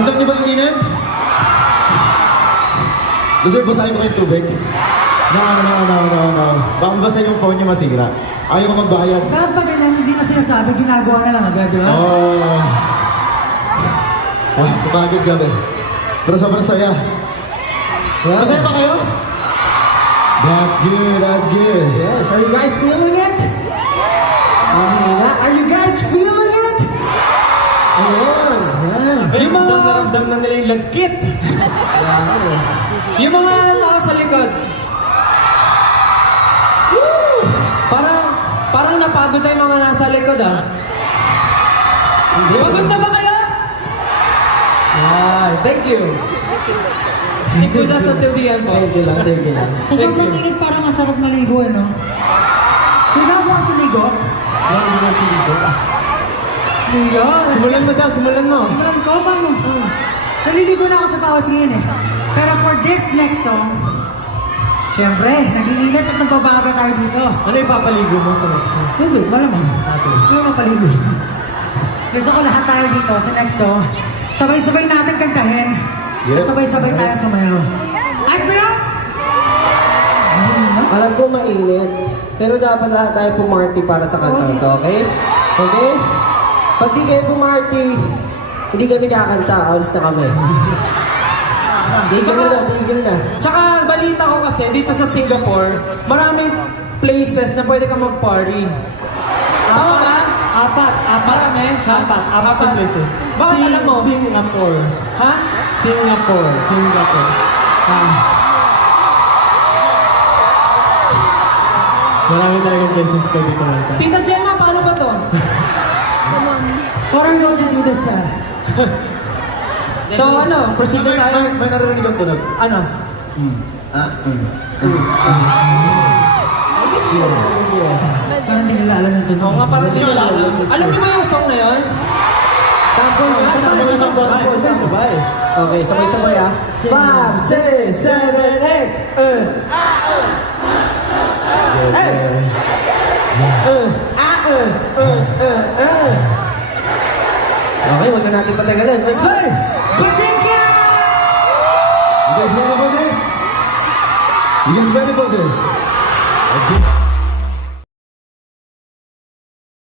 Ramdam niyo ba yung init? Gusto niyo basahin ko yung tubig? No. Baka basahin yung phone niyo masira. Ayaw ko magbayad. Lahat ba ganyan, hindi na sinasabi, ginagawa na lang agad, di ba? Oh. Wah, kapagod gabi. Pero sobrang saya. Masaya ba kayo? That's good. Yes, are you guys feeling it? Are you guys feeling it? Ayun. Yung mga naramdam na nila yung lagkit. Yung mga tao sa likod. Parang napagod tayo mga nasa likod, ah. Pagod na ba kayo? Thank you. Stick with us until the end po. Thank you lang. Sa sobrang init, parang masarap maligo, no? You guys want to ligo? Ligo? Simulan mo. Simulan ko, paano? Naliligo na ako sa tawas ngayon eh. Pero for this next song, syempre, nag-iinit at nagbabaga tayo dito. Ano ipapaligo mo sa next song? Hindi, malamang. Hindi mo mapaligo. Gusto ko lahat tayo dito sa next song. Sabay-sabay natin kantahin. Yep. Sabay-sabay tayo sumayaw. Ayos ba yan? Alam ko mainit, pero dapat lahat tayo pumarty para sa kanta ito, okay? Okay? Pag di kayo pumarty, hindi kami kakanta, alis na kami. Tigil na. Tsaka balita ko kasi dito sa Singapore, maraming places na pwede ka mag-party. Tama ba? Apat. Marami? Ha? Apat places. Bakit alam mo? Singapore. Ha? Singapore. Marami talagang places pwede kumanta. Tita Gemma, paano ba to? What are you going to do this, So ano, proceed na tayo. May narinig ang tunog. Ano? Parang hindi nila alam ng tunog. Oo nga, parang di nila alam. Alam niyo ba yung song na yun? Sabay. Okay, sabay-sabay ah. 5, 6, 7, 8. Okay, wag na natin patagalan. Let's play!